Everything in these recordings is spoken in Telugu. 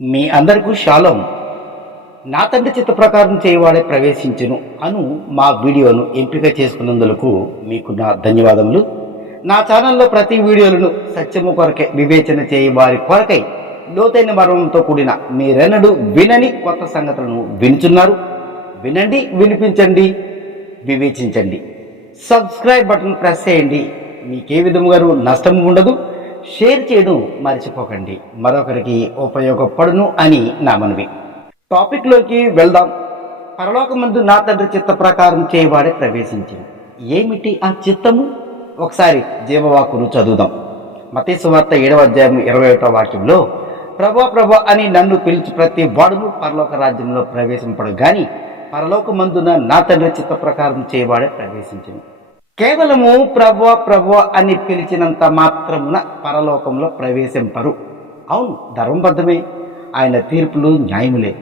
మీ అందరికీ షాలోం. నా తండ్రి చిత్త ప్రకారం చేయవాడే ప్రవేశించును అను మా వీడియోను ఎంపిక చేసుకున్నందుకు మీకు నా ధన్యవాదములు. నా ఛానల్లో ప్రతి వీడియోలను సత్యము కొరకే వివేచన చేయవారి కొరకై లోతైన మరణంతో కూడిన మీరెన్నడూ వినని కొత్త సంగతులను వినుచున్నారు. వినండి, వినిపించండి, వివేచించండి. సబ్స్క్రైబ్ బటన్ ప్రెస్ చేయండి. మీకే విధముగాను నష్టం ఉండదు. షేర్ చేయడం మర్చిపోకండి, మరొకరికి ఉపయోగపడును అని నా మనవి. టాపిక్లోకి వెళ్దాం. పరలోకమందు నా తండ్రి చిత్త ప్రకారం చేయవాడే ప్రవేశించింది. ఏమిటి ఆ చిత్తము? ఒకసారి జీవవాక్కును చదువుదాం. మత్తయి సువార్త 7వ అధ్యాయం 21వ వాక్యంలో, ప్రభా ప్రభా అని నన్ను పిలిచి ప్రతి వాడును పరలోక రాజ్యంలో ప్రవేశింపడు గాని పరలోకమందున నా తండ్రి చిత్త ప్రకారం చేయవాడే ప్రవేశించింది. కేవలము ప్రభువా ప్రభువా అని పిలిచినంత మాత్రమున పరలోకంలో ప్రవేశింపరు. అవును, ధర్మబద్ధమే. ఆయన తీర్పులు న్యాయములే.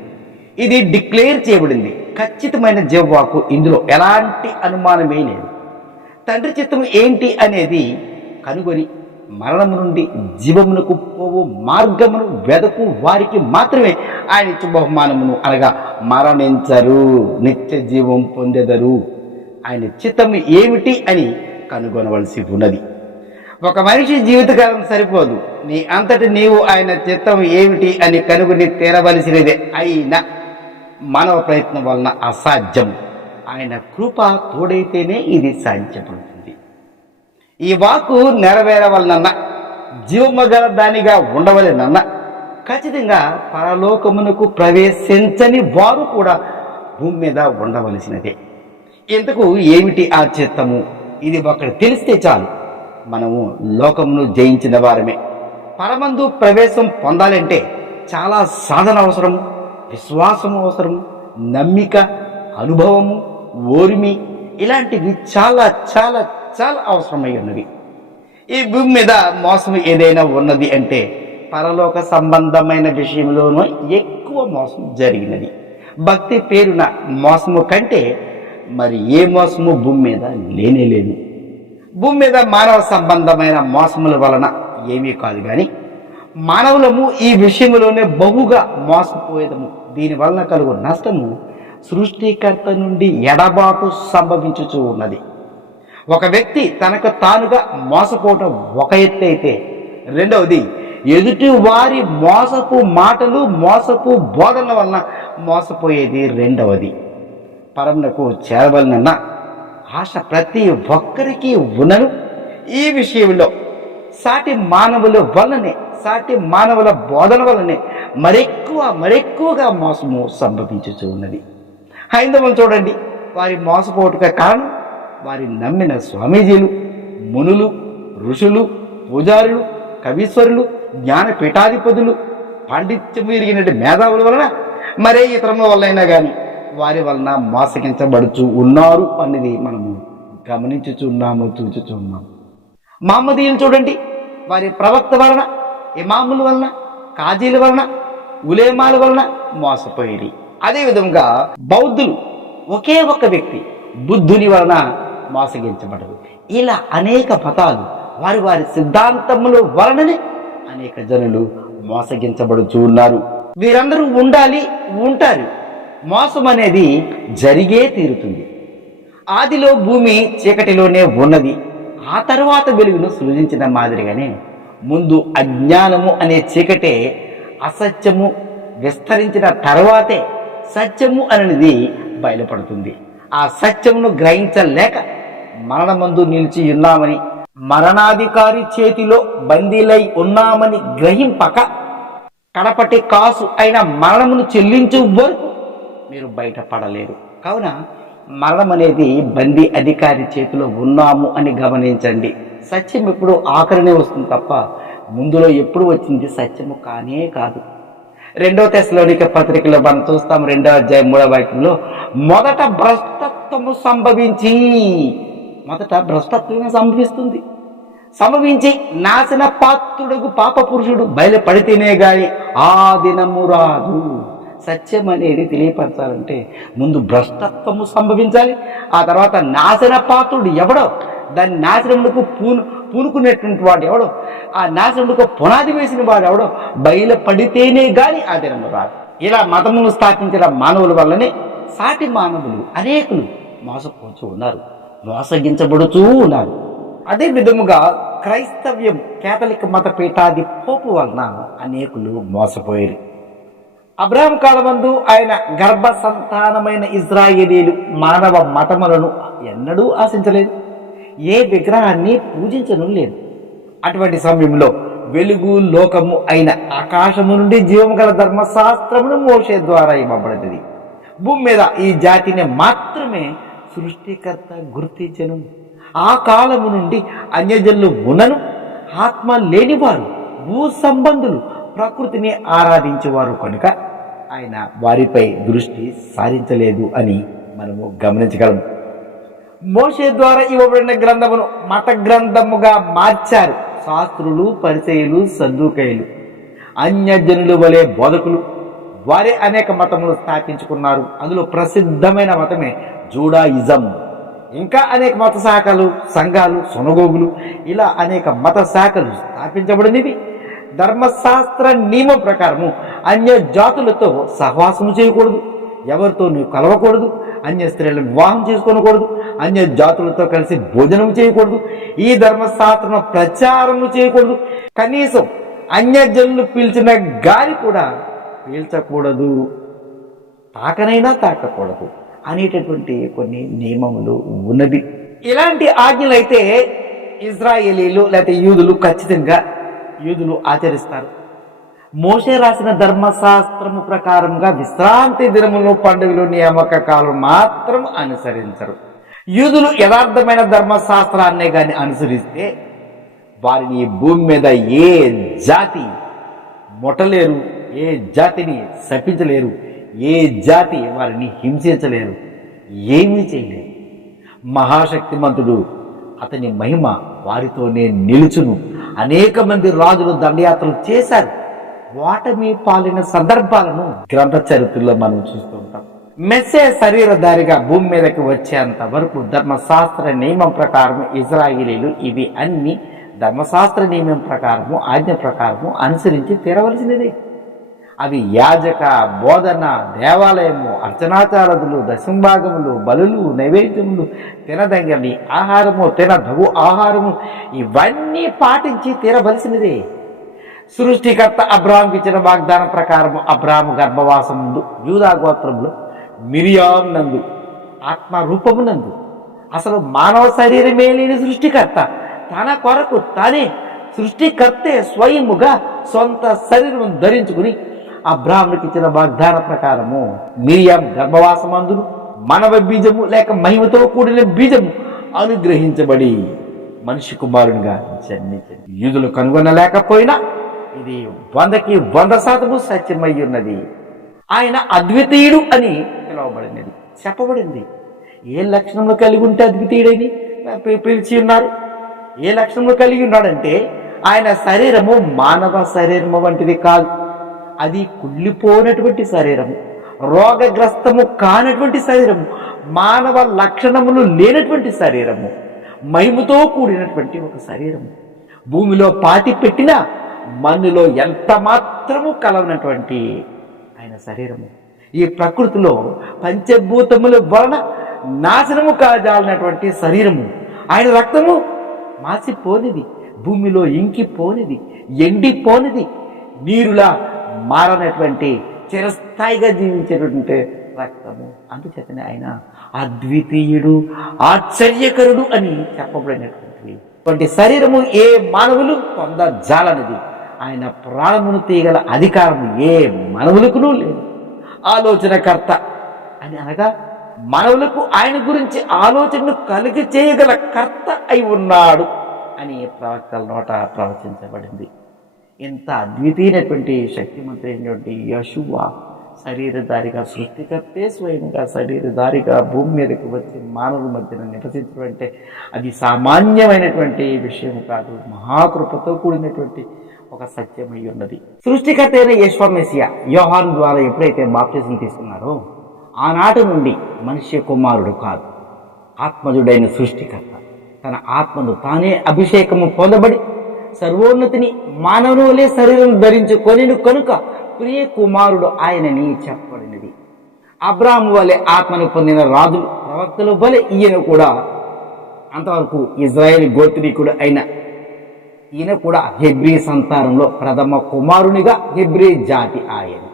ఇది డిక్లేర్ చేయబడింది. ఖచ్చితమైన జీవవాకు. ఇందులో ఎలాంటి అనుమానమే లేదు. తండ్రి చిత్తం ఏంటి అనేది కనుగొని మరణము నుండి జీవమునకు పోవు మార్గమును వెదకు వారికి మాత్రమే ఆయన ఇచ్చు బహుమానమును అనగా మరణించరు, నిత్య జీవం పొందెదరు. ఆయన చిత్తం ఏమిటి అని కనుగొనవలసి ఉన్నది. ఒక మనిషి జీవితకాలం సరిపోదు. నీ అంతటి నీవు ఆయన చిత్తం ఏమిటి అని కనుగొని తీరవలసినదే. అయినా మానవ ప్రయత్నం వలన అసాధ్యం. ఆయన కృప తోడైతేనే ఇది సాధ్యపడుతుంది. ఈ వాక్కు నెరవేరవలనన్నా, జీవము గల దానిగా ఉండవలెనన్నా ఖచ్చితంగా పరలోకమునకు ప్రవేశించని వారు కూడా భూమి మీద ఉండవలసినదే. ఇంతకు ఏమిటి ఆ చిత్తము? ఇది ఒకటి తెలిస్తే చాలు, మనము లోకమును జయించిన వారమే. పరమందు ప్రవేశం పొందాలంటే చాలా సాధన అవసరము, విశ్వాసము అవసరము, నమ్మిక, అనుభవము, ఓర్మి, ఇలాంటివి చాలా చాలా చాలా అవసరమై ఉన్నవి. ఈ భూమి మీద మోసం ఏదైనా ఉన్నది అంటే పరలోక సంబంధమైన విషయంలోనూ ఎక్కువ మోసం జరిగినది. భక్తి పేరున మోసము కంటే మరి ఏ మోసము భూమి మీద లేనేలేదు. భూమి మీద మానవ సంబంధమైన మోసముల వలన ఏమీ కాదు, కానీ మానవులము ఈ విషయంలోనే బహుగా మోసపోయేదము. దీని వలన కలుగు నష్టము సృష్టికర్త నుండి ఎడబాటు సంభవించుచూ ఉన్నది. ఒక వ్యక్తి తనకు తానుగా మోసపోవటం ఒక ఎత్తు అయితే, రెండవది ఎదుటి వారి మోసపు మాటలు, మోసపు బోధనల వలన మోసపోయేది రెండవది. పరమునకు చేరవలనన్న ఆశ ప్రతి ఒక్కరికి ఉన్నను. ఈ విషయంలో సాటి మానవుల వలనే, సాటి మానవుల బోధన వలనే మరెక్కువగా మోసము సంభవించుచూ ఉన్నది. హైందవులు చూడండి, వారి మోసపోటుగా కారణం వారి నమ్మిన స్వామీజీలు, మునులు, ఋషులు, పూజారులు, కవీశ్వరులు, జ్ఞానపీఠాధిపతులు, పాండిత్యం ఎరిగినట్టు మేధావుల వలన మరే ఇతరముల వల్లైనా కానీ వారి వలన మోసగించబడుచు ఉన్నారు అనేది మనము గమనించుచున్నాము, చూచుచున్నాము. మహమ్మదీయులు చూడండి, వారి ప్రవక్త వలన, ఇమాముల వలన, కాజీల వలన, ఉలేమాల వలన మోసపోయేది. అదేవిధంగా బౌద్ధులు ఒకే ఒక్క వ్యక్తి బుద్ధుని వలన మోసగించబడరు. ఇలా అనేక మతాలు వారి వారి సిద్ధాంతముల వలననే అనేక జనులు మోసగించబడుచు ఉన్నారు. వీరందరూ ఉండాలి, ఉంటారు. మోసం అనేది జరిగే తీరుతుంది. ఆదిలో భూమి చీకటిలోనే ఉన్నది. ఆ తర్వాత వెలుగును సృజించిన మాదిరిగానే ముందు అజ్ఞానము అనే చీకటే అసత్యము విస్తరించిన తర్వాతే సత్యము అనేది బయలుపడుతుంది. ఆ సత్యమును గ్రహించలేక మరణమందు నిలిచి ఉన్నామని, మరణాధికారి చేతిలో బందీలై ఉన్నామని గ్రహింపక కడపటి కాసు అయిన మరణమును చెల్లించు వరకు మీరు బయటపడలేరు. కావున మరణం అనేది బందీ అధికారి చేతిలో ఉన్నాము అని గమనించండి. సత్యం ఎప్పుడు ఆఖరినే వస్తుంది తప్ప ముందులో ఎప్పుడు వచ్చింది సత్యము కానే కాదు. 2వ తెస్సలోనిక పత్రికలో మనం చూస్తాం, 2వ అధ్యాయం 3వ వాక్యంలో, మొదట భ్రష్టత్వము సంభవించి నాశన పాత్రుడుగు పాప పురుషుడు బయలుపడితేనే గాని ఆ దినము రాదు. సత్యం అనేది తెలియపరచాలంటే ముందు భ్రష్టత్వము సంభవించాలి. ఆ తర్వాత నాశన పాత్రుడు ఎవడో దాని నాశనములకు పూనుకునేటువంటి వాడు ఎవడో, ఆ నాశనములకు పునాది వేసిన వాడు ఎవడో బయలుపడితేనే గాని ఆ దినము రాదు. ఇలా మతమును స్థాపించిన మానవుల వల్లనే సాటి మానవులు అనేకులు మోసపోతూ ఉన్నారు, మోసగించబడుతూ ఉన్నారు. అదే విధముగా క్రైస్తవ్యం కేథలిక్ మత పీఠాది పోపు వలన అనేకులు మోసపోయారు. అబ్రహాం కాలమందు ఆయన గర్భ సంతానమైన ఇజ్రాయేలీలు మానవ మతములను ఎన్నడూ ఆశించలేదు, ఏ విగ్రహాన్ని పూజించను లేదు. అటువంటి సమయంలో వెలుగు లోకము అయిన ఆకాశము నుండి జీవము గల ధర్మశాస్త్రమును మోషే ద్వారా ఇవ్వబడింది. భూమి మీద ఈ జాతిని మాత్రమే సృష్టికర్త గుర్తించను. ఆ కాలము నుండి అన్యజనులు ఉన్నను ఆత్మ లేనివారు, భూ సంబంధులు ప్రకృతిని ఆరాధించేవారు కనుక ఆయన వారిపై దృష్టి సారించలేదు అని మనము గమనించగలము. మోషే ద్వారా ఇవ్వబడిన గ్రంథమును మత గ్రంథముగా మార్చారు శాస్త్రులు, పరిసయ్యులు, సద్దూకయ్యులు. అన్యజనుల వలె బోధకులు వారే అనేక మతములు స్థాపించుకున్నారు. అందులో ప్రసిద్ధమైన మతమే జూడాయిజం. ఇంకా అనేక మత శాఖలు, సంఘాలు, సునగోగులు, ఇలా అనేక మత శాఖలు స్థాపించబడినవి. ధర్మశాస్త్ర నియమం ప్రకారము అన్య జాతులతో సహవాసము చేయకూడదు, ఎవరితో నువ్వు కలవకూడదు, అన్య స్త్రీలను వివాహం చేసుకోకూడదు, అన్య జాతులతో కలిసి భోజనం చేయకూడదు, ఈ ధర్మశాస్త్రం ప్రచారము చేయకూడదు, కనీసం అన్యజనులు పీల్చిన గాలి కూడా పీల్చకూడదు, తాకనైనా తాకకూడదు అనేటటువంటి కొన్ని నియమములు ఉన్నవి. ఇలాంటి ఆజ్ఞలు అయితే ఇజ్రాయేలీలు లేకపోతే యూదులు ఖచ్చితంగా ఆచరిస్తారు. మోషే రాసిన ధర్మశాస్త్రము ప్రకారంగా విశ్రాంతి దినములు, పండుగలు, నియామక కాలం మాత్రం అనుసరించరు. యూదులు యథార్థమైన ధర్మశాస్త్రాన్నే గాని అనుసరిస్తే వారిని భూమి మీద ఏ జాతి ముట్టలేరు, ఏ జాతిని శపించలేరు, ఏ జాతి వారిని హింసించలేరు, ఏమీ చేయలేరు. మహాశక్తిమంతుడు అతని మహిమ వారితోనే నిలుచును. అనేక మంది రాజులు దండయాత్రలు చేశారు, ఓటమి పాలిన సందర్భాలను గ్రంథ చరిత్రలో మనం చూస్తూ ఉంటాం. మెస్సే శరీరధారిగా భూమి మీదకి వచ్చేంత వరకు ధర్మశాస్త్ర నియమం ప్రకారం ఇజ్రాయేలీలు ఇవి అన్ని ధర్మశాస్త్ర నియమం ప్రకారము, ఆజ్ఞ ప్రకారము అనుసరించి తీరవలసినదే. అవి యాజక, బోధన, దేవాలయము, అర్చనాచారదులు, దశంభాగములు, బలులు, నైవేద్యములు, తినదంగని ఆహారము, తినదగు ఆహారము, ఇవన్నీ పాటించి తీరవలసినదే. సృష్టికర్త అబ్రాహాంకి ఇచ్చిన వాగ్దానం ప్రకారము అబ్రాహాము గర్భవాసం ముందు యూదా గోత్రంలో మిరియాం నందు ఆత్మరూపమునందు అసలు మానవ శరీరమే లేని సృష్టికర్త తన కొరకు తానే సృష్టికర్తే స్వయముగా సొంత శరీరం ధరించుకుని అబ్రాహాముకి ఇచ్చిన వాగ్దాన ప్రకారము మిరియాం గర్భవాసమందును మానవ బీజము లేక మహిమతో కూడిన బీజము అనుగ్రహించబడి మనిషి కుమారునిగా జన్మించింది. యూదులు కనుగొనలేకపోయినా ఇది 100కి 100% సత్యమై ఉన్నది. ఆయన అద్వితీయుడు అని పిలువబడినది, చెప్పబడింది. ఏ లక్షణంలో కలిగి ఉంటే అద్వితీయుడని పిలిచి ఉన్నారు? ఏ లక్షణంలో కలిగి ఉన్నాడంటే ఆయన శరీరము మానవ శరీరము వంటిది కాదు, అది కుళ్ళిపోయినటువంటి శరీరము, రోగగ్రస్తము కానటువంటి శరీరము, మానవ లక్షణములు లేనటువంటి శరీరము, మహిమతో కూడినటువంటి ఒక శరీరము, భూమిలో పాతి పెట్టిన మన్నులో ఎంత మాత్రము కలవనటువంటి ఆయన శరీరము, ఈ ప్రకృతిలో పంచభూతముల వలన నాశనము కాజాలనటువంటి శరీరము, ఆయన రక్తము మాసిపోనిది, భూమిలో ఇంకిపోనిది, ఎండిపోనిది, నీరులా మారనటువంటి చిరస్థాయిగా జీవించేటువంటి రక్తము. అందుచేతనే ఆయన అద్వితీయుడు, ఆశ్చర్యకరుడు అని చెప్పబడినటువంటి శరీరము ఏ మానవులు పొందజాలనిది. ఆయన ప్రాణమును తీయగల అధికారము ఏ మానవులకునూ లేదు. ఆలోచనకర్త అని అనగా మానవులకు ఆయన గురించి ఆలోచనను కలిగి చేయగల కర్త అయి ఉన్నాడు అని ప్రవక్తల నోట ప్రవచించబడింది. ఇంత అద్వితీయమైనటువంటి శక్తిమంతుడైనటువంటి యెషూవా శరీరధారిగా, సృష్టికర్తే స్వయంగా శరీరధారిగా భూమి మీదకి వచ్చి మానవుల మధ్యన నివసించడం అంటే అది సామాన్యమైనటువంటి విషయం కాదు, మహాకృపతో కూడినటువంటి ఒక సత్యమై ఉన్నది. సృష్టికర్త అయిన యేషువ మెస్సియా యోహాను ద్వారా ఎప్పుడైతే బాప్తిజం తీసుకున్నారో ఆనాటి నుండి మనిషి కుమారుడు కాదు, ఆత్మజుడైన సృష్టికర్త తన ఆత్మను తానే అభిషేకము పొందబడి సర్వోన్నతిని మానవుని వలె శరీరం ధరించుకొనిను కనుక ప్రియ కుమారుడు ఆయనని చెప్పబడినది. అబ్రాహాము వలె ఆత్మను పొందిన రాజులు ప్రవక్తల వలె ఈయన కూడా అంతవరకు ఇజ్రాయేల్ గోత్రీకుడు అయిన ఈయన కూడా హెబ్రీ సంతానంలో ప్రథమ కుమారునిగా హెబ్రీ జాతి ఆయన.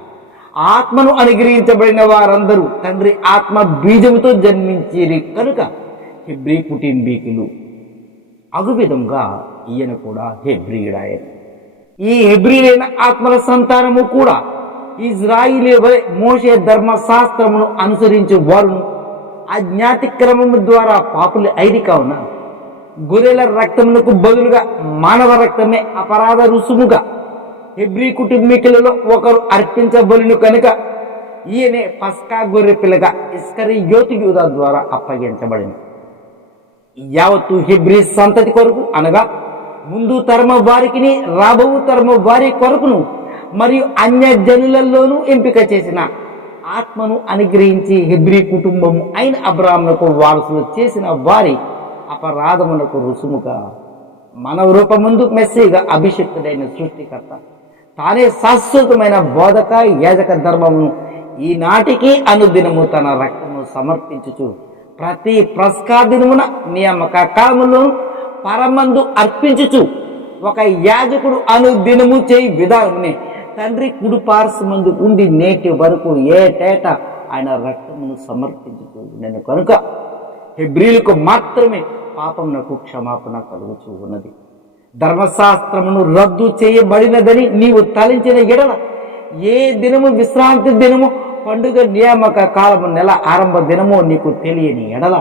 ఆత్మను అనుగ్రహించబడిన వారందరూ తండ్రి ఆత్మ బీజముతో జన్మించిరి కనుక హెబ్రీ కుటుంబీకులు అగు విధంగా ఈయన కూడా హెబ్రీయుడాయన. ఈ హెబ్రీలైన ఆత్మల సంతానము కూడా ఇజ్రాయిలీ వలె మోషే ధర్మశాస్త్రమును అనుసరించి వారును అజ్ఞాతిక్రమము ద్వారా పాపులు అయిరి కావున గొర్రెల రక్తమునకు బదులుగా మానవ రక్తమే అపరాధ రుసుముగా హెబ్రీ కుటుంబీకులలో ఒకరు అర్పించబడును కనుక ఈయనే పస్కా గొర్రె పిల్లగా ఇస్కరియోతు యూదా ద్వారా అప్పగించబడింది. యావత్తు హెబ్రీ సంతతి కొరకు అనగా ముందు తరమ వారికి రాబో తరమ వారి కొరకును మరియు అన్య జనులలోనూ ఎంపిక చేసిన ఆత్మను అనుగ్రహించి హెబ్రీ కుటుంబము అయిన అబ్రాహామునకు వారసులు చేసిన వారి అపరాధమునకు రుసుముగా మానవ రూపమందు మెస్సీగా అభిషిక్తుడైన సృష్టికర్త తానే శాశ్వతమైన బోధక యాజక ధర్మమును ఈనాటికి అనుదినము తన రక్తము సమర్పించుచు ప్రతి ప్రస్కా దినమున నియామక కాలములోను పరమందు అర్పించుచు ఒక యాజకుడు అనుదినము చేయి విధానమునే తండ్రి కుడిపార్శ్వమందు ఉండి నేటి వరకు ఏటేటా ఆయన రక్తమును సమర్పించుచు నేను కనుక హెబ్రీలకు మాత్రమే పాపమునకు క్షమాపణ కలుగుచూ ఉన్నది. ధర్మశాస్త్రమును రద్దు చేయబడినదని నీవు తలంచిన ఎడల ఏ దినము విశ్రాంతి దినము పండుగ నియామక కాలము నెల ఆరంభ దినమో నీకు తెలియని ఎడల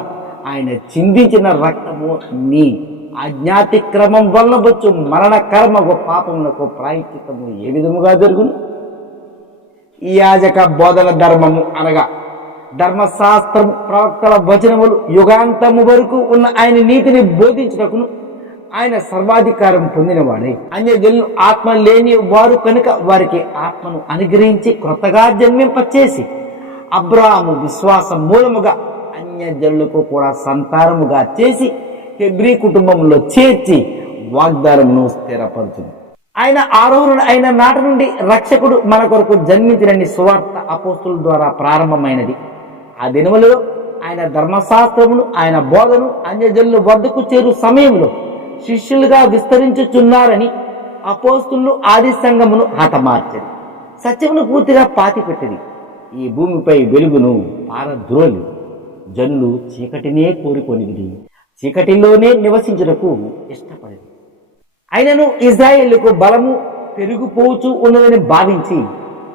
ఆయన చిందించిన రక్తము నీ అజ్ఞాతిక్రమం వల్ల వచ్చు మరణ కర్మకు పాపమునకు ప్రాయశ్చిత్తము ఏ విధముగా జరుగును? ఈ యాజక బోధన ధర్మము అనగా ధర్మశాస్త్రము ప్రవక్తల వచనములు యుగాంతము వరకు ఉన్న ఆయన నీతిని బోధించుటకును ఆయన సర్వాధికారం పొందినవాడే. అన్యజనులు ఆత్మ లేని వారు కనుక వారికి ఆత్మను అనుగ్రహించి క్రొత్తగా జన్మింపచేసి అబ్రాహాము విశ్వాసం మూలముగా అన్యజనులకు కూడా సంతానముగా చేసి హెబ్రీ కుటుంబంలో చేర్చి వాగ్దానమును స్థిరపరచును. ఆయన ఆరోహణుడు అయిన నాటి నుండి రక్షకుడు మన కొరకు జన్మించినని సువార్త అపోస్తుల ద్వారా ప్రారంభమైనది. ఆ దినములలో ఆయన ధర్మశాస్త్రమును ఆయన బోధను అన్యజనుల వద్దకు చేరు సమయంలో శిష్యులుగా విస్తరించుచున్నారని అపోస్తులు ఆది సంఘమును హతమార్చది, సత్యమును పూర్తిగా పాతిపెట్టది. ఈ భూమిపై వెలుగును పారద్రోలి జనులు చీకటినే కోరుకొనిది, చీకటిలోనే నివసించుటకు ఇష్టపడేది. అయినను ఇజ్రాయేలుకు బలము పెరిగిపోచూ ఉన్నదని భావించి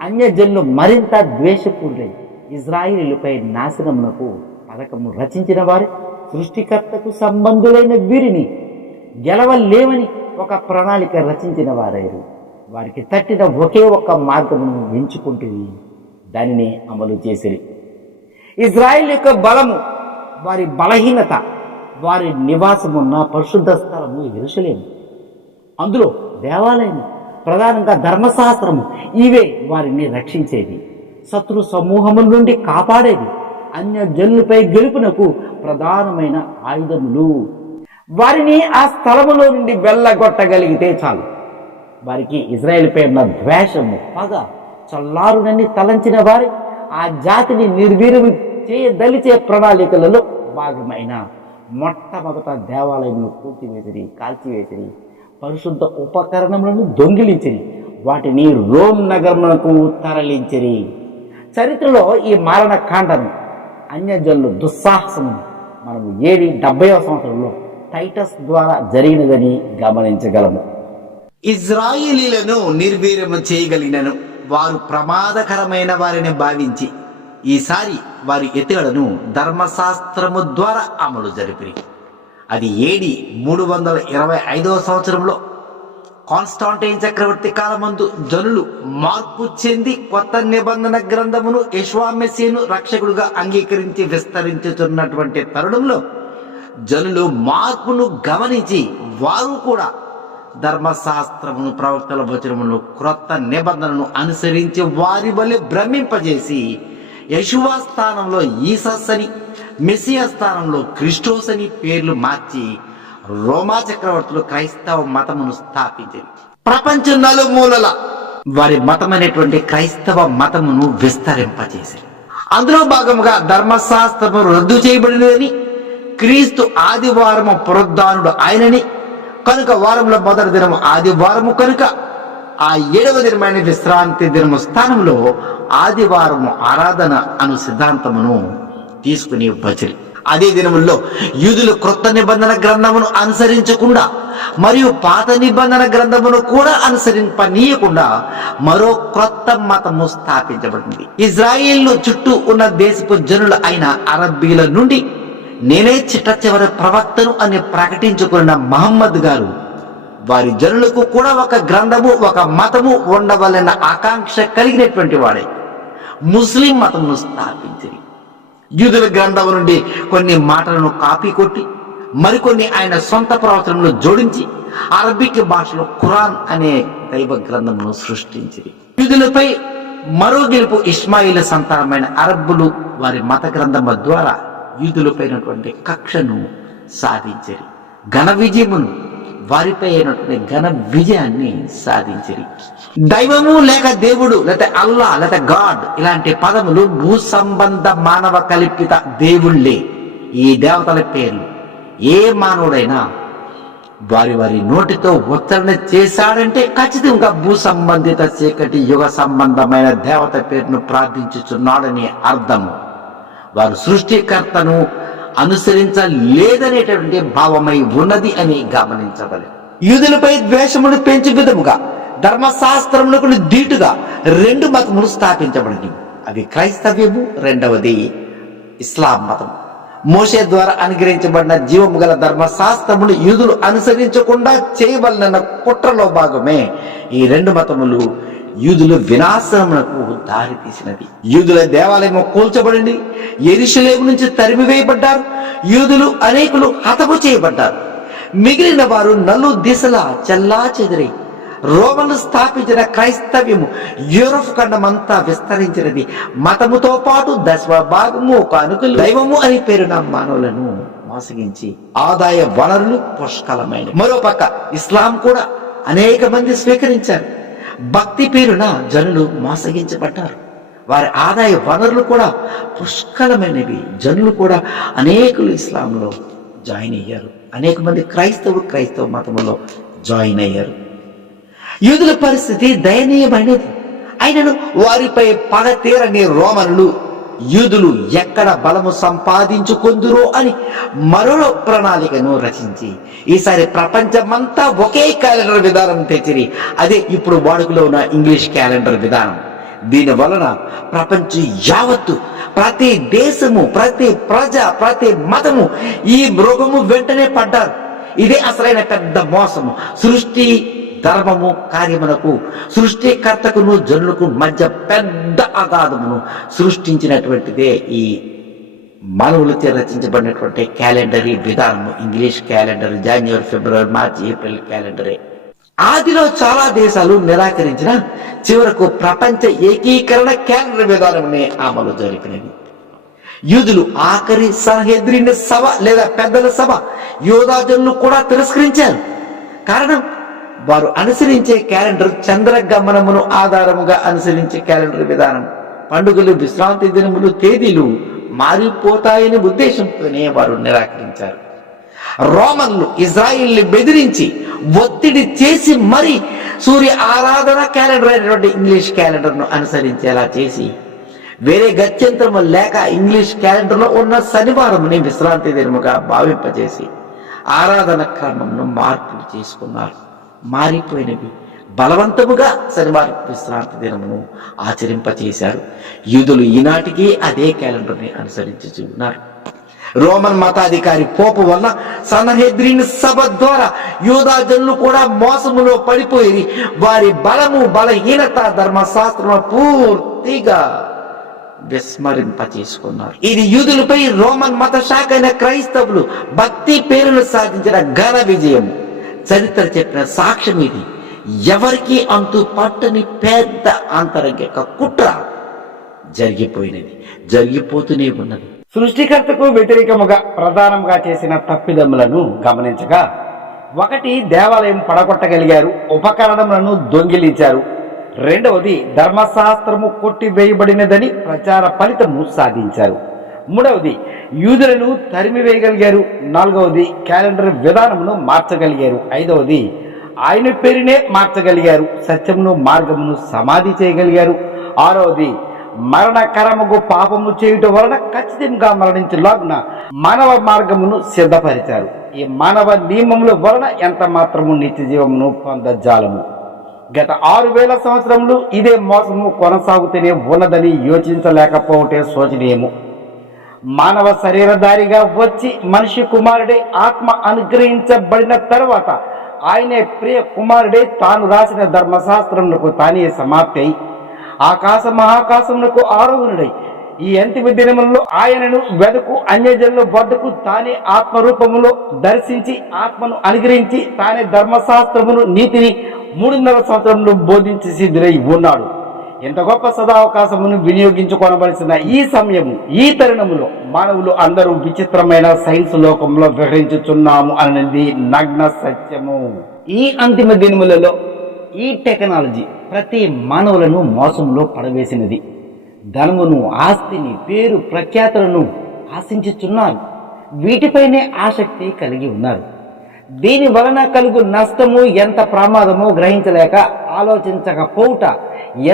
అన్యజనులు మరింత ద్వేషపూర్లై ఇజ్రాయేలుపై నాశనమునకు పథకము రచించిన వారు సృష్టికర్తకు సంబంధులైన వీరిని గెలవలేమని ఒక ప్రణాళిక రచించిన వారైరు. వారికి తట్టిన ఒకే ఒక్క మార్గమును ఎంచుకుంటూ దానిని అమలు చేసిరి. ఇజ్రాయేల్ యొక్క బలము, వారి బలహీనత, వారి నివాసమున్న పరిశుద్ధ స్థలము యెరూషలేము. అందులో దేవాలయం, ప్రధానంగా ధర్మశాస్త్రము ఇవే వారిని రక్షించేది, శత్రు సమూహముల నుండి కాపాడేది, అన్య జనులపై గెలుపునకు ప్రధానమైన ఆయుధములు. వారిని ఆ స్థలములో నుండి వెళ్ళగొట్టగలిగితే చాలు. వారికి ఇజ్రాయేలుపై ఉన్న ద్వేషము, పగ చల్లారునని తలంచిన వారి ఆ జాతిని నిర్వీర్యం చేయదలిచే ప్రణాళికలలో భాగమైన మొట్టమొదట దేవాలయంను కూల్చివేసిరి, కాల్చివేసిరి, పరిశుద్ధ ఉపకరణములను దొంగిలించిరి, వాటిని రోమ్ నగరమునకు తరలించిరి. చరిత్రలో ఈ మారణ కాండను అన్యజనులు దుస్సాహసము మనము 70వ సంవత్సరంలో టైటస్ ద్వారా జరిగినదని గమనించగలము. ఇజ్రాయేలీలను నిర్వీర్యము చేయగలిగినను వారు ప్రమాదకరమైన వారిని భావించి ఈసారి వారి ఎత్తుగడను ధర్మశాస్త్రము ద్వారా అమలు జరిపిరి. అది AD 325వ సంవత్సరంలో కాన్స్టాంటైన్ చక్రవర్తి కాలమందు జనులు మార్పు చెంది కొత్త నిబంధన గ్రంథమును యెషువా మెస్సీను రక్షకుడుగా అంగీకరించి విస్తరించుతున్నటువంటి తరుణంలో జనులు మార్పును గమనించి వారు కూడా ధర్మశాస్త్రమును ప్రవక్తల వచనమును క్రొత్త నిబంధనను అనుసరించి వారి వలె భ్రమింపజేసి యెషువా స్థానంలో ఈసస్ అని, మెస్సియా స్థానంలో క్రిస్టోస్ అని పేర్లు మార్చి రోమా చక్రవర్తులు క్రైస్తవ మతమును స్థాపించారు. ప్రపంచం నలుమూలల వారి మతం అనేటువంటి క్రైస్తవ మతమును విస్తరింపజేశారు. అందులో భాగంగా ధర్మశాస్త్రము రద్దు చేయబడినదని, క్రీస్తు ఆదివారము పునరుద్ధానుడు ఆయనని కనుక వారంలో మొదటి దినము ఆదివారము కనుక ఆ 7వ దినమైన విశ్రాంతి దినము స్థానంలో ఆదివారము ఆరాధన అను సిద్ధాంతమును తీసుకుని వచ్చారు. అదే దినముల్లో యూదులు క్రొత్త నిబంధన గ్రంథమును అనుసరించకుండా మరియు పాత నిబంధన గ్రంథమును కూడా అనుసరింపనీయకుండా మరో క్రొత్త మతము స్థాపించబడింది. ఇజ్రాయేలు చుట్టూ ఉన్న దేశపు జనుల అయిన అరబ్బీల నుండి నేనే చిట్ట చివరి ప్రవక్తను అని ప్రకటించుకున్న మహమ్మద్ గారు వారి జనులకు కూడా ఒక గ్రంథము ఒక మతము ఉండవలన ఆకాంక్ష కలిగినటువంటి వాడే ముస్లిం మతమును స్థాపించింది. యూదుల గ్రంథం నుండి కొన్ని మాటలను కాపీ కొట్టి మరికొన్ని ఆయన సొంత ప్రవచనలను జోడించి అరబిక్ భాషలో ఖురాన్ అనే దైవ గ్రంథమును సృష్టించింది. యూదులపై మరో గెలుపు ఇస్మాయిల్ సంతానమైన అరబ్బులు వారి మత గ్రంథము ద్వారా యూదులపైనటువంటి కక్షను సాధించారు. ఘన విజయమును వారిపై అయినటువంటి ఘన విజయాన్ని సాధించారు. దైవము లేక దేవుడు లేక అల్లా లేక గాడ్ ఇలాంటి పదములు భూ సంబంధ మానవ కల్పిత దేవుళ్ళే. ఈ దేవతల పేర్లు ఏ మానవుడైనా వారి వారి నోటితో ఉచ్చరణ చేశాడంటే ఖచ్చితంగా భూ సంబంధిత చీకటి యుగ సంబంధమైన దేవత పేరును ప్రార్థించుచున్నాడని అర్థము. వారు సృష్టికర్తను అనుసరించలేదనేటువంటి భావమై ఉన్నది అని గమనించవలెను. యూదులపై ద్వేషమును పెంచు విధముగా ధర్మశాస్త్రములకు ధీటుగా 2 మతములు స్థాపించబడింది. అవి క్రైస్తవ్యము, రెండవది ఇస్లాం మతం. మోషే ద్వారా అనుగ్రహించబడిన జీవము గల ధర్మశాస్త్రములు యూదులు అనుసరించకుండా చేయవలన కుట్రలో భాగమే ఈ 2 మతములు యూదుల వినాశనమునకు దారి తీసినది. యూదుల దేవాలయము కూల్చబడింది. యెరూషలేము నుంచి తరిమివేయబడ్డారు. యూదులు అనేకులు హతము చేయబడ్డారు. మిగిలిన వారు నలు దిశలా చెల్లా చెదిరై రోమన్లు స్థాపించిన క్రైస్తవ్యము యూరప్ ఖండమంతా విస్తరించినది. మతముతో పాటు దశమ భాగము కానుకలు దైవము అని పేరున మానవులను మోసగించి ఆదాయ వనరులు పుష్కలమైనవి. మరోపక్క ఇస్లాం కూడా అనేక మంది స్వీకరించారు. భక్తి పేరున జనులు మోసగించబడ్డారు. వారి ఆదాయ వనరులు కూడా పుష్కలమైనవి. జనులు కూడా అనేకులు ఇస్లాంలో జాయిన్ అయ్యారు. అనేక మంది క్రైస్తవ మతంలో జాయిన్ అయ్యారు. యూదుల పరిస్థితి దయనీయమైనది. అయినను వారిపై పగ తీరని రోమనులు యూదులు ఎక్కడ బలము సంపాదించుకొందురో అని మరో ప్రణాళికను రచించి ఈసారి ప్రపంచమంతా ఒకే క్యాలెండర్ విధానం తెచ్చిరి. అదే ఇప్పుడు వాడుకలో ఉన్న ఇంగ్లీష్ క్యాలెండర్ విధానం. దీని వలన ప్రపంచం యావత్తు, ప్రతి దేశము, ప్రతి ప్రజ, ప్రతి మతము ఈ మృగము వెంటనే పడ్డారు. ఇదే అసలైన పెద్ద మోసము. సృష్టి ధర్మము కార్యమునకు సృష్టికర్తకును జనులకు మధ్య పెద్ద అగాధమును సృష్టించినటువంటిదే ఈ మానవులచే రచించబడినటువంటి క్యాలెండరీ విధానము. ఇంగ్లీష్ క్యాలెండర్ జనవరి, ఫిబ్రవరి, మార్చి, ఏప్రిల్ క్యాలెండరే. ఆదిలో చాలా దేశాలు నిరాకరించిన చివరకు ప్రపంచ ఏకీకరణ క్యాలెండర్ విధానమునే అమలు జరిపినది. యూదులు ఆఖరి సన్హెద్రిన్ సభ లేదా పెద్దల సభ యూదాజనులు కూడా తిరస్కరించారు. కారణం వారు అనుసరించే క్యాలెండర్ చంద్రగమనమును ఆధారముగా అనుసరించే క్యాలెండర్ విధానం. పండుగలు, విశ్రాంతి దినములు, తేదీలు మారిపోతాయనే ఉద్దేశంతోనే వారు నిరాకరించారు. రోమన్లు ఇజ్రాయిల్ని బెదిరించి ఒత్తిడి చేసి మరి సూర్య ఆరాధన క్యాలెండర్ అయినటువంటి ఇంగ్లీష్ క్యాలెండర్ను అనుసరించేలా చేసి వేరే గత్యంతరము లేక ఇంగ్లీష్ క్యాలెండర్లో ఉన్న శనివారంని విశ్రాంతి దినముగా భావింపజేసి ఆరాధన క్రమంను మార్పులు చేసుకున్నారు. మారిపోయినవి బలవంతముగా శనివారం విశ్రాంతి దినమును ఆచరింపచేశారు. యూదులు ఈనాటికి అదే క్యాలెండర్ని అనుసరించి ఉన్నారు. రోమన్ మతాధికారి పోపు వల్ల సన్హెద్రిన్ సభ ద్వారా యూదా జనులు కూడా మోసములో పడిపోయి వారి బలము, బలహీనత, ధర్మశాస్త్రము పూర్తిగా విస్మరింపచేసుకున్నారు. ఇది యూదులపై రోమన్ మత శాఖ అయిన క్రైస్తవులు భక్తి పేరును సాధించిన ఘన విజయం. చరిత్ర చెప్పిన సాక్ష్యం ఇది. ఎవరికి అంతు పట్టని పెద్ద అంతరంగిక కుట్ర జరిగిపోయినది, జరిగిపోతూనే ఉన్నది. సృష్టికర్తకు వ్యతిరేకముగా ప్రధానంగా చేసిన తప్పిదములను గమనించగా, 1 దేవాలయం పడగొట్టగలిగారు, ఉపకరణములను దొంగిలించారు. 2వది ధర్మశాస్త్రము కొట్టివేయబడినదని ప్రచార ఫలితము సాధించారు. 3వది యూదులను తరిమివేయగలిగారు. 4వది క్యాలెండర్ విధానమును మార్చగలిగారు. 5వది ఆయన పేరునే మార్చగలిగారు. సత్యమును మార్గమును సమాధి చేయగలిగారు. 6వది మరణకరముకు పాపము చేయుట వలన ఖచ్చితంగా మరణించులాగున మానవ మార్గమును సిద్ధపరిచారు. ఈ మానవ నియమముల వలన ఎంత మాత్రము నిత్య జీవమును పొందజాలము. గత 6000 సంవత్సరములు ఇదే మోసము కొనసాగుతూనే ఉన్నదని యోచించలేకపోవటే శోచనీయము. మానవ శరీరధారిగా వచ్చి మనిషి కుమారుడే ఆత్మ అనుగ్రహించబడిన తర్వాత ఆయనే ప్రియ కుమారుడే తాను రాసిన ధర్మశాస్త్రమునకు తానే సమాప్తి అయి ఆకాశ మహాకాశమునకు ఆరోహణుడై ఈ అంతిమ దినములలో ఆయనను వెదకు అన్యజనుల వద్దకు తానే ఆత్మరూపములో దర్శించి ఆత్మను అనుగ్రహించి తానే ధర్మశాస్త్రమును నీతిని 3.5 సంవత్సరంలో బోధించి సిద్ధులై ఉన్నాడు. ఎంత గొప్ప సదావకాశమును వినియోగించుకోనవలసిన ఈ సమయము, ఈ తరుణములో మానవులు అందరూ విచిత్రమైన సైన్స్ లోకంలో విహరించుచున్నాము అనేది నగ్న సత్యము. ఈ అంతిమ దినములలో ఈ టెక్నాలజీ ప్రతి మానవులను మోసంలో పడవేసినది. ధనమును, ఆస్తిని, పేరు ప్రఖ్యాతులను ఆశించుచున్నారు. వీటిపైనే ఆసక్తి కలిగి ఉన్నారు. దీని వలన కలుగు నష్టము ఎంత ప్రమాదమో గ్రహించలేక ఆలోచించకపోవుట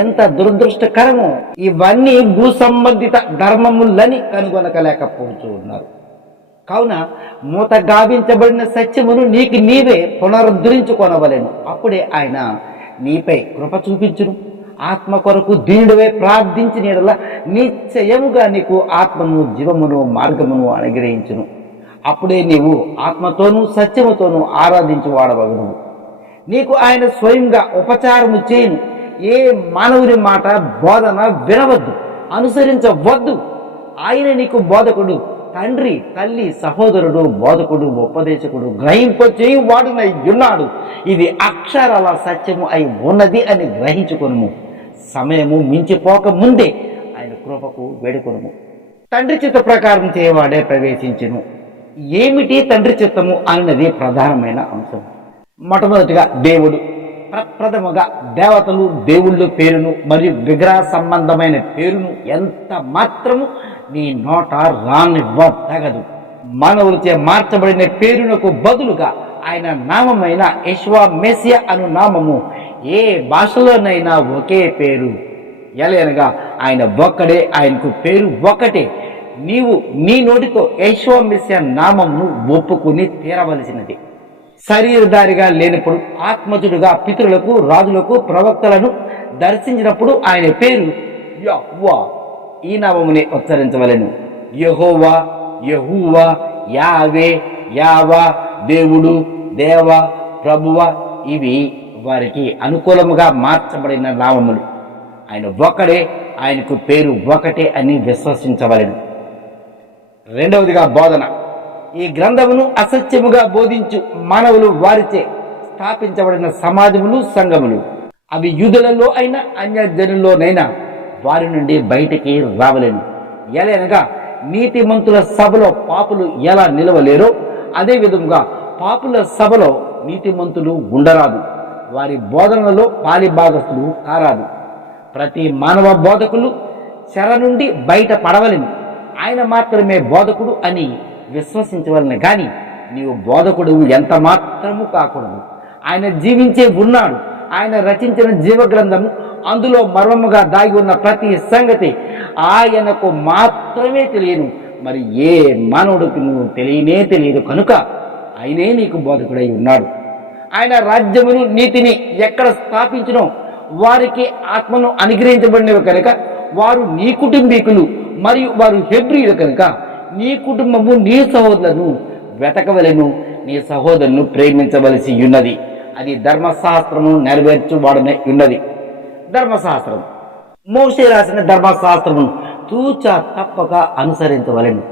ఎంత దురదృష్టకరమో ఇవన్నీ భూ సంబంధిత ధర్మములని కనుగొనకలేకపోతూ ఉన్నారు. కావున మూత గావించబడిన సత్యమును నీకు నీవే పునరుద్ధరించుకొనవలెను. అప్పుడే ఆయన నీపై కృప చూపించును. ఆత్మ కొరకు దీనుడివే ప్రార్థించిన యెడల నిశ్చయముగా నీకు ఆత్మను, జీవమును, మార్గమును అనుగ్రహించును. అప్పుడే నీవు ఆత్మతోనూ సత్యముతోనూ ఆరాధించువాడవగును. నీకు ఆయన స్వయంగా ఉపచారము చేయును. ఏ మానవుని మాట, బోధన వినవద్దు, అనుసరించవద్దు. ఆయన నీకు బోధకుడు, తండ్రి, తల్లి, సహోదరుడు, బోధకుడు, ఉపదేశకుడు, గ్రహింపచేయు వాడునై ఉన్నాడు. ఇది అక్షరాల సత్యము అయి ఉన్నది అని గ్రహించుకొనుము. సమయము మించిపోక ముందే ఆయన కృపకు వేడుకొనుము. తండ్రి చిత్త ప్రకారం చేయవాడే ప్రవేశించును. ఏమిటి తండ్రి చిత్తము అన్నది ప్రధానమైన అంశం. మొట్టమొదటిగా దేవుడు, ప్రప్రథముగా దేవతలు, దేవుళ్ళు పేరును మరియు విగ్రహ సంబంధమైన పేరును ఎంత మాత్రము నీ నోట రానివ్వతగదు. మానవులచే మార్చబడిన పేరునకు బదులుగా ఆయన నామమైన యెషువా మెస్సియా అను నామము ఏ భాషలోనైనా ఒకే పేరు. ఎలయనగా ఆయన ఒక్కడే, ఆయనకు పేరు ఒక్కటే. నీవు నీ నోటితో యెషువా మెస్సియా నామమును ఒప్పుకుని తీరవలసినది. శరీరధారిగా లేనప్పుడు ఆత్మజుడుగా పితరులకు, రాజులకు, ప్రవక్తలను దర్శించినప్పుడు ఆయన పేరు యెహోవా ఈ నామమునే ఉచ్చరించవలెను. యెహోవా, యెహూవా, యావే, యావా, దేవుడు, దేవ, ప్రభువ ఇవి వారికి అనుకూలముగా మార్చబడిన నామములు. ఆయన ఒక్కడే, ఆయనకు పేరు ఒకటే అని విశ్వసించవలెను. రెండవదిగా బోధన. ఈ గ్రంథమును అసత్యముగా బోధించు మానవులు వారిచే స్థాపించబడిన సమాజములు, సంఘములు అవి యూదులలో అయినా అన్యజనుల్లోనైనా వారి నుండి బయటికి రావలేను. ఎలయనగా నీతిమంతుల సభలో పాపులు ఎలా నిలవలేరో అదే విధంగా పాపుల సభలో నీతిమంతులు ఉండరాదు. వారి బోధనలలో పాలిభాగస్తులు కారాదు. ప్రతి మానవ బోధకులు చెర నుండి బయట పడవలెను. ఆయన మాత్రమే బోధకుడు అని విశ్వసించవలెను గాని నీవు బోధకుడు ఎంత మాత్రము కాకూడదు. ఆయన జీవించే ఉన్నాడు. ఆయన రచించిన జీవగ్రంథము, అందులో మర్మముగా దాగి ఉన్న ప్రతి సంగతి ఆయనకు మాత్రమే తెలియను. మరి ఏ మానవుడికి నువ్వు తెలియదు కనుక ఆయనే నీకు బోధకుడై ఉన్నాడు. ఆయన రాజ్యమును, నీతిని ఎక్కడ స్థాపించినో వారికి ఆత్మను అనుగ్రహించబడినవి కనుక వారు నీ కుటుంబీకులు మరియు వారు హెబ్రీయులు కనుక నీ కుటుంబము, నీ సహోదరులను వెతకవలెను, నీ సహోదరులను ప్రేమించవలసి ఉన్నది. అది ధర్మశాస్త్రము నెరవేర్చువాడనే ఉన్నది. ధర్మశాస్త్రం, మోషే రాసిన ధర్మశాస్త్రమును తూచా తప్పక అనుసరించవలెను.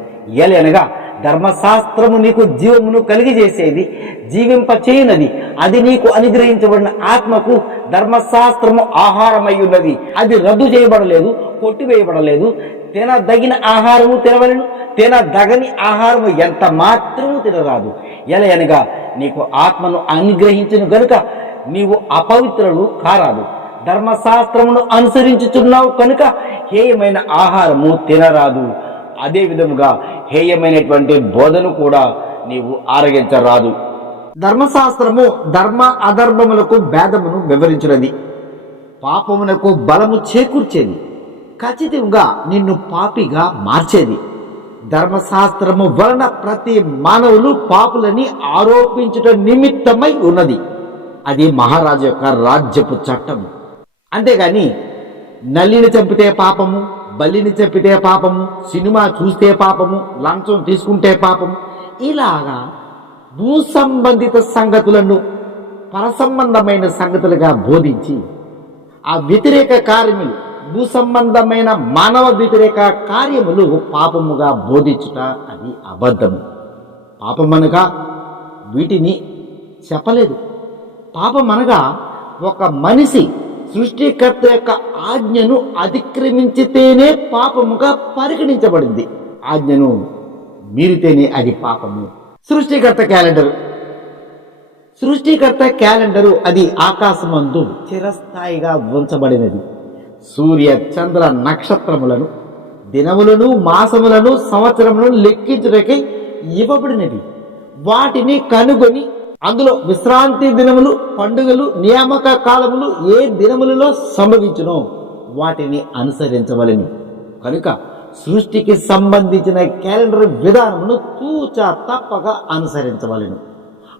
ఎలయనగా ధర్మశాస్త్రము నీకు జీవమును కలిగజేసేది, జీవింపచేయునది. అది నీకు అనుగ్రహించబడిన ఆత్మకు ధర్మశాస్త్రము ఆహారమై ఉన్నది. అది రద్దు చేయబడలేదు, కొట్టివేయబడలేదు, తినదగిన ఆహారము తినవలను, తినదగని ఆహారము ఎంత మాత్రము తినరాదు. ఎలా అనగా నీకు ఆత్మను అనుగ్రహించును గనుక నీవు అపవిత్రులు కారాదు. ధర్మశాస్త్రమును అనుసరించుచున్నావు కనుక హేయమైన ఆహారము తినరాదు. అదే విధముగా హేయమైనటువంటి బోధను కూడా నీవు ఆరగించరాదు. ధర్మశాస్త్రము ధర్మ అధర్మములకు భేదమును వివరించినది, పాపమునకు బలము చేకూర్చేది, ఖచ్చితంగా నిన్ను పాపిగా మార్చేది. ధర్మశాస్త్రము వలన ప్రతి మానవులు పాపులని ఆరోపించుట నిమిత్తమై ఉన్నది. అది మహారాజు యొక్క రాజ్యపు చట్టము. అంతేగాని నల్లిని చంపితే పాపము, బల్లిని చంపితే పాపము, సినిమా చూస్తే పాపము, లంచం తీసుకుంటే పాపము, ఇలాగా భూ సంబంధిత సంగతులను పరసంబంధమైన సంగతులుగా బోధించి ఆ వ్యతిరేక కార్యములు, భూ సంబంధమైన మానవ వ్యతిరేక కార్యములు పాపముగా బోధించుట అది అబద్ధము. పాపమనగా వీటిని చెప్పలేదు. పాపమనగా ఒక మనిషి సృష్టికర్త యొక్క ఆజ్ఞను అతిక్రమించితేనే పాపముగా పరిగణించబడింది. ఆజ్ఞను మీరితేనే అది పాపము. సృష్టికర్త క్యాలెండరు అది ఆకాశమందు చిరస్థాయిగా ఉంచబడినది. సూర్య చంద్ర నక్షత్రములను, దినములను, మాసములను, సంవత్సరములను లెక్కించుటకై ఇవ్వబడినది. వాటిని కనుగొని అందులో విశ్రాంతి దినములు, పండుగలు, నియామక కాలములు ఏ దినములలో సంభవించునో వాటిని అనుసరించవలెను. కనుక సృష్టికి సంబంధించిన క్యాలెండర్ విధానమును తూచా తప్పగా అనుసరించవలెను.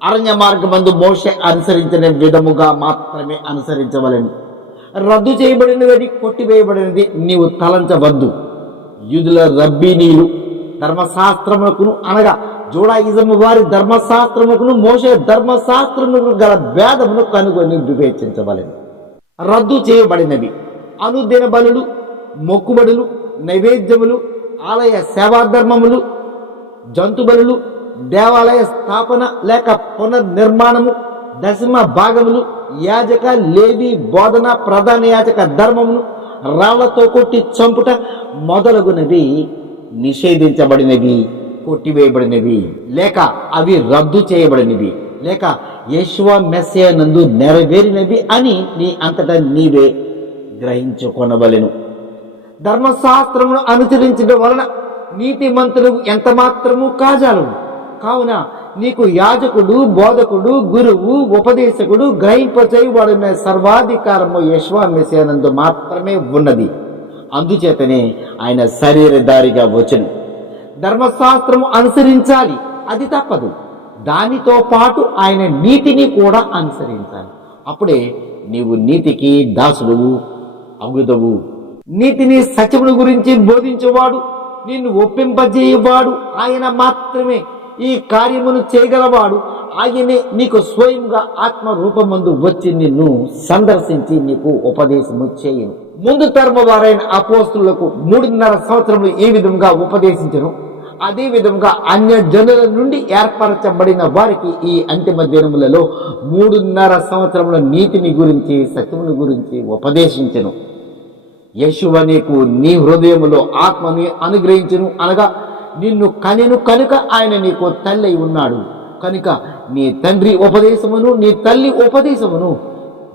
అరణ్య మార్గమందు మోషే అనుసరించిన విధముగా మాత్రమే అనుసరించవలెను. రద్దు చేయబడినది, కొట్టివేయబడినది నీవు తలంచవద్దు. యూదుల రబ్బీనీలు ధర్మశాస్త్రమునకును అనగా జూడాయిజము వారి ధర్మశాస్త్రముకును మోషే ధర్మశాస్త్రముకు గల భేదమును కనుగొని వివేచించవలెను. రద్దు చేయబడినవి అనుదిన బలులు, మొక్కుబడులు, నైవేద్యములు, ఆలయ సేవాధర్మములు, జంతు బలులు, దేవాలయ స్థాపన లేక పునర్నిర్మాణము, దశమ భాగములు, యాజక లేవి బోధన, ప్రధాన యాజక ధర్మమును, రాళ్లతో కొట్టి చంపుట మొదలగునవి నిషేధించబడినవి, కొట్టివేయబడినవి, లేక అవి రద్దు చేయబడినవి, లేక యేషువా మెస్సియా నందు నెరవేరినవి అని నీ అంతటా నీవే గ్రహించుకొనవలెను. ధర్మశాస్త్రమును అనుసరించడం వలన నీతిమంతులు ఎంత మాత్రము కాజాలవు. కావున నీకు యాజకుడు, బోధకుడు, గురువు, ఉపదేశకుడు, గ్రహింపచేయబడిన సర్వాధికారము యేషువా మెస్సియా నందు మాత్రమే ఉన్నది. అందుచేతనే ఆయన శరీరధారిగా వచ్చెను. ధర్మశాస్త్రము అనుసరించాలి, అది తప్పదు. దానితో పాటు ఆయన నీతిని కూడా అనుసరించాలి. అప్పుడే నీవు నీతికి దాసుడువు అగుదవు. నీతిని, సత్యమును గురించి బోధించేవాడు, నిన్ను ఒప్పింపజేయవాడు ఆయన మాత్రమే. ఈ కార్యమును చేయగలవాడు ఆయనే నీకు స్వయంగా ఆత్మ రూపమందు వచ్చి నిన్ను సందర్శించి నీకు ఉపదేశము చేయను. ముందు తరమ వారైన అపోస్తులకు 3.5 సంవత్సరములు ఏ విధంగా ఉపదేశించను, అదే విధంగా అన్య జనుల నుండి ఏర్పరచబడిన వారికి ఈ అంతిమ దినములలో 3.5 సంవత్సరముల నీతిని గురించి, సత్యమును గురించి ఉపదేశించను. యేషువ నీకు నీ హృదయములో ఆత్మని అనుగ్రహించును, అనగా నిన్ను కనెను కనుక ఆయన నీకు తల్లి అయి ఉన్నాడు. కనుక నీ తండ్రి ఉపదేశమును, నీ తల్లి ఉపదేశమును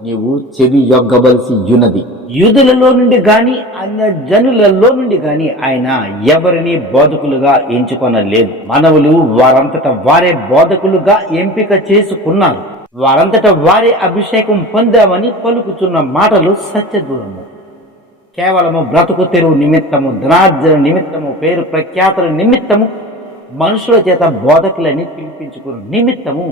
నీవు చెవి యొగ్గవలసి ఉన్నది. యూదులలో నుండి గాని అన్య జనులలో నుండి గాని ఆయన ఎవరిని బోధకులుగా ఎంచుకొనలేదు. మనవులు వారంతట వారే బోధకులుగా ఎంపిక చేసుకున్నారు. వారంతట వారే అభిషేకం పొందామని పలుకుతున్న మాటలు సత్యదూరము. కేవలము బ్రతుకు తెరువు నిమిత్తము, ధనార్జన నిమిత్తము, పేరు ప్రఖ్యాతుల నిమిత్తము, మనుషుల చేత బోధకులని పిలిపించుకున్న నిమిత్తము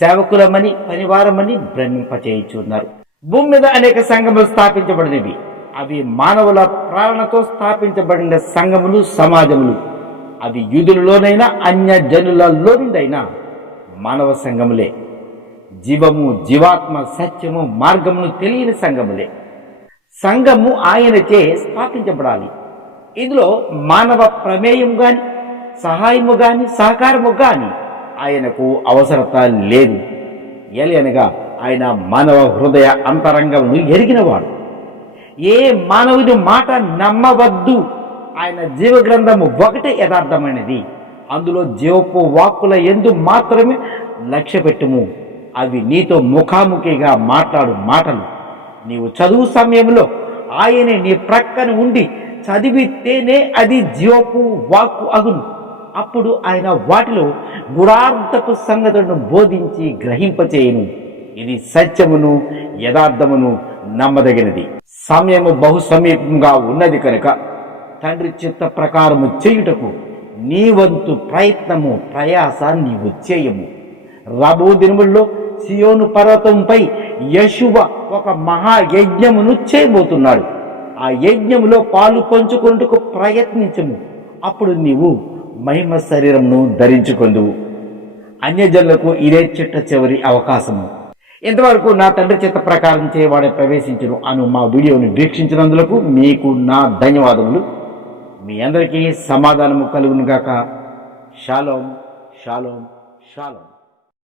సేవకులమని, పనివారమని భ్రమింపచేయుచున్నారు. భూమి మీద అనేక సంఘములు స్థాపించబడినవి. అవి మానవుల ప్రేరణతో స్థాపించబడిన సంఘములు, సమాజములు. అవి యూదులలోనైనా అన్య జనులలోనైనా మానవ సంఘములే. జీవము, జీవాత్మ, సత్యము, మార్గమును తెలియని సంఘములే. సంఘము ఆయనచే స్థాపించబడాలి. ఇందులో మానవ ప్రమేయం గాని, సహాయము గాని, సహకారము గాని ఆయనకు అవసరత లేదు. ఎలయనగా ఆయన మానవ హృదయ అంతరంగమును ఎరిగినవాడు. ఏ మానవుని మాట నమ్మవద్దు ఆయన జీవగ్రంథము ఒకటి యథార్థమైనది, అందులో జీవపు వాక్కుల యందు మాత్రమే లక్ష్య పెట్టుము. అవి నీతో ముఖాముఖిగా మాట్లాడు మాటలు. నీవు చదువు సమయంలో ఆయనే నీ ప్రక్కన ఉండి చదివితేనే అది జీవపు వాక్కు అగును. అప్పుడు ఆయన వాటిలో గుడార్థపు సంగతులను బోధించి గ్రహింపచేయును. ఇది సత్యమును యథార్థమును నమ్మదగినది. సమయము బహు సమీపంగా ఉన్నది కనుక తండ్రి చిత్త ప్రకారము చేయుటకు నీ వంతు ప్రయత్నము ప్రయాస నీవు చేయము. రాబో దినముల్లో సియోను పర్వతంపై యెషువ ఒక మహాయజ్ఞమును చేయబోతున్నాడు. ఆ యజ్ఞములో పాలు పంచుకొనుటకు ప్రయత్నించము. అప్పుడు నీవు మహిమ శరీరమును ధరించుకొందువు. అన్యజనులకు ఇదే చిట్ట చివరి అవకాశము. ఇంతవరకు నా తండ్రి చిత్త ప్రకారం చేయవాడే ప్రవేశించును అను మా వీడియోని వీక్షించినందులకు మీకు నా ధన్యవాదములు. మీ అందరికీ సమాధానము కలుగును గాక. Shalom shalom shalom.